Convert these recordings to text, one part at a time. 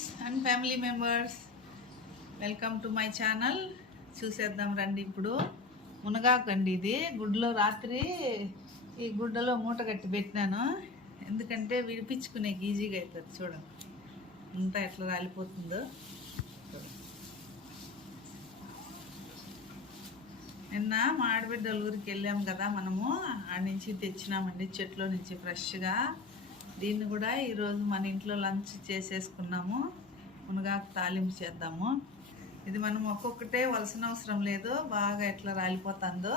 Friends and family members, welcome to my channel. చూసేద్దాం రండి. ఇప్పుడు మునగాకండి. ఇది గుడ్లో రాత్రి ఈ గుడ్డలో మూట కట్టి పెట్టినాను, ఎందుకంటే విడిపించుకునే ఈజీగా అవుతుంది. చూడండి అంతా ఎట్లా రాలిపోతుందో. నిన్న మా ఆడబిడ్డల ఊరికి వెళ్ళాము కదా మనము, ఆడ నుంచి తెచ్చినామండి చెట్లో నుంచి ఫ్రెష్గా. దీన్ని కూడా ఈరోజు మన ఇంట్లో లంచ్ చేసేసుకున్నాము. మునగాకు తాలింపు చేద్దాము. ఇది మనం ఒక్కొక్కటే వలసిన అవసరం లేదు, బాగా ఎట్లా రాలిపోతుందో.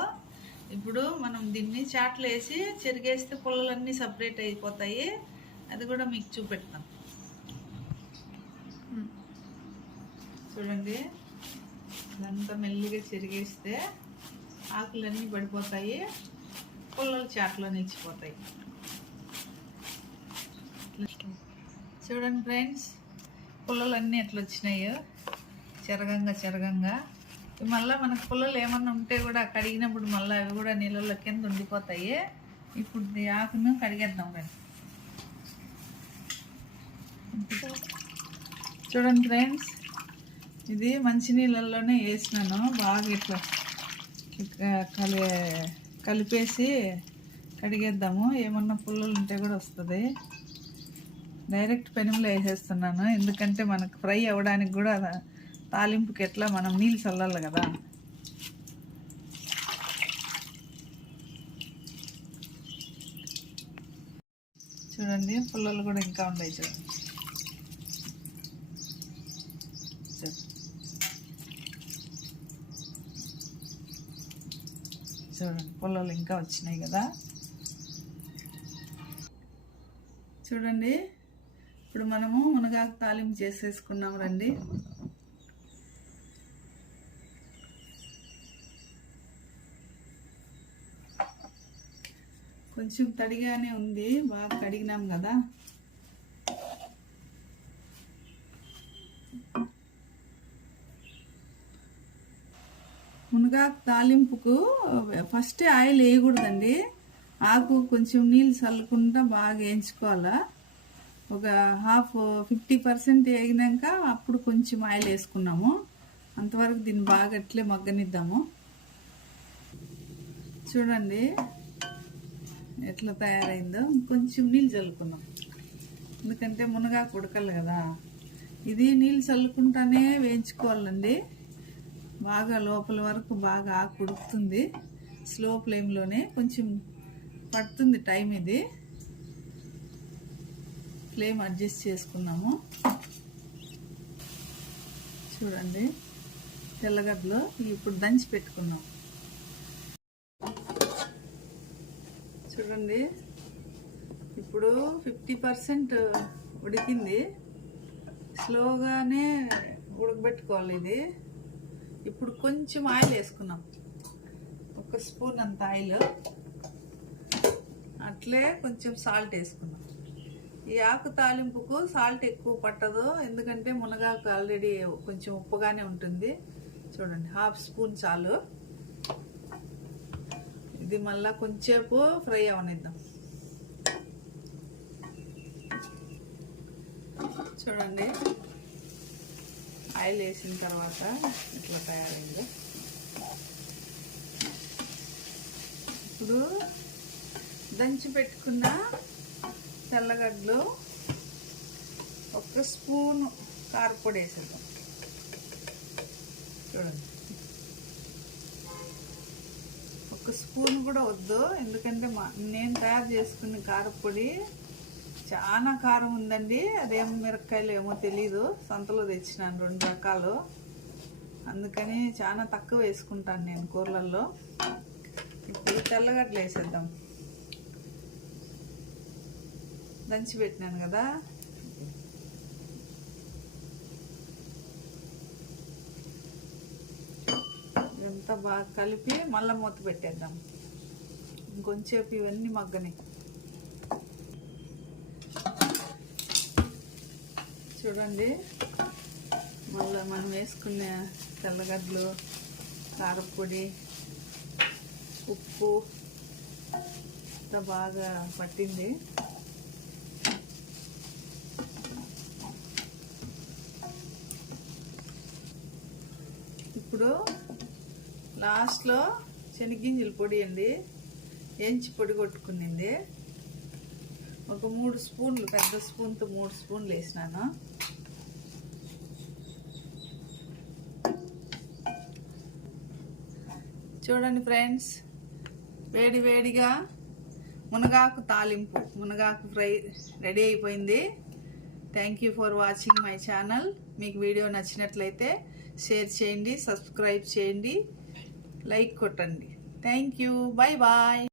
ఇప్పుడు మనం దీన్ని చాట్లు వేసి చెరిగేస్తే పుల్లలన్నీ సపరేట్ అయిపోతాయి. అది కూడా మీకు చూపెడతాం. చూడండి, ఇదంతా మెల్లిగా చెరిగేస్తే ఆకులన్నీ పడిపోతాయి, పుల్లలు చాట్లో నిలిచిపోతాయి. చూడండి ఫ్రెండ్స్, పుల్లలన్నీ ఎట్లా వచ్చినాయో చెరగంగా. మళ్ళీ మనకు పుల్లలు ఏమన్నా ఉంటే కూడా కడిగినప్పుడు మళ్ళీ అవి కూడా నీళ్ళలో కింద ఉండిపోతాయి. ఇప్పుడు ఈ ఆకును కడిగేద్దాం ఫ్రెండ్స్. చూడండి ఫ్రెండ్స్, ఇది మంచినీళ్ళల్లోనే వేసినాను. బాగా ఇట్లా కలిపేసి కడిగేద్దాము. ఏమన్నా పుల్లలు ఉంటే కూడా వస్తుంది. డైరెక్ట్ పెనుములో వేసేస్తున్నాను, ఎందుకంటే మనకు ఫ్రై అవ్వడానికి కూడా తాలింపుకి ఎట్లా మనం నీళ్ళు చల్లాలి కదా. చూడండి, పుల్లలు కూడా ఇంకా ఉన్నాయి. చూడండి పుల్లలు ఇంకా వచ్చినాయి కదా. చూడండి, ఇప్పుడు మనము మునగాకు తాలింపు చేసేసుకున్నాం రండి. కొంచెం తడిగానే ఉంది, బాగా కడిగినాం కదా. మునగాకు తాలింపుకు ఫస్ట్ ఆయిల్ వేయకూడదండి. ఆకు కొంచెం నీళ్ళు చల్లకుండా బాగా వేయించుకోవాలా. ఒక 50% వేగినాక అప్పుడు కొంచెం ఆయిల్ వేసుకున్నాము. అంతవరకు దీన్ని బాగా అట్లే మగ్గనిద్దాము. చూడండి ఎట్లా తయారైందో. కొంచెం నీళ్ళు చల్లుకున్నాం, ఎందుకంటే మునగాకు ఉడకాలి కదా. ఇది నీళ్ళు చల్లుకుంటానే వేయించుకోవాలండి. బాగా లోపల వరకు బాగా ఆకు ఉడుకుతుంది. స్లో ఫ్లేమ్లోనే కొంచెం పడుతుంది టైం. ఇది ఫ్లేమ్ అడ్జస్ట్ చేసుకున్నాము. చూడండి, తెల్లగడ్డలో ఇప్పుడు దంచి పెట్టుకున్నాం. చూడండి, ఇప్పుడు 50% ఉడికింది. స్లోగానే ఉడకబెట్టుకోవాలి ఇది. ఇప్పుడు కొంచెం ఆయిల్ వేసుకున్నాం, 1 స్పూన్ అంత ఆయిల్. అట్లే కొంచెం సాల్ట్ వేసుకున్నాం. ఈ ఆకు తాలింపుకు సాల్ట్ ఎక్కువ పట్టదు, ఎందుకంటే మునగాకు ఆల్రెడీ కొంచెం ఉప్పుగానే ఉంటుంది. చూడండి, 1/2 స్పూన్ చాలు. ఇది మళ్ళా కొంచెంసేపు ఫ్రై అవనిద్దాం. చూడండి, ఆయిల్ వేసిన తర్వాత ఇట్లా తయారైంది. ఇప్పుడు దంచి పెట్టుకున్న తెల్లగడ్డలు 1 స్పూను కారపొడి వేసేద్దాం. చూడండి, 1 స్పూన్ కూడా వద్దు, ఎందుకంటే నేను తయారు చేసుకున్న కారపొడి చాలా కారం ఉందండి. అదేం మిరపకాయలు ఏమో తెలీదు, సంతలో తెచ్చినాను 2 రకాలు. అందుకని చాలా తక్కువ వేసుకుంటాను నేను కూరలలో. ఇప్పుడు తెల్లగడ్డలు వేసేద్దాం. దంచి పెట్టినాను కదా. ఇదంతా బాగా కలిపి మళ్ళీ మూత పెట్టేద్దాం. ఇంకొంచేపు ఇవన్నీ మగ్గని. చూడండి, మళ్ళీ మనం వేసుకునే తెల్లగడ్డలు, కారపొడి, ఉప్పు బాగా పట్టింది. ఇప్పుడు లాస్ట్లో శనగింజల పొడి అండి, ఎంచి పొడి కొట్టుకునింది. ఒక 3 స్పూన్లు, పెద్ద స్పూన్తో 3 స్పూన్లు వేసినాను. చూడండి ఫ్రెండ్స్, వేడి వేడిగా మునగాకు తాలింపు, మునగాకు ఫ్రై రెడీ అయిపోయింది. Thank you for watching my channel. మీకు వీడియో నచ్చినట్లయితే షేర్ చేయండి, సబ్స్క్రైబ్ చేయండి, లైక్ కొట్టండి. Thank you. Bye bye.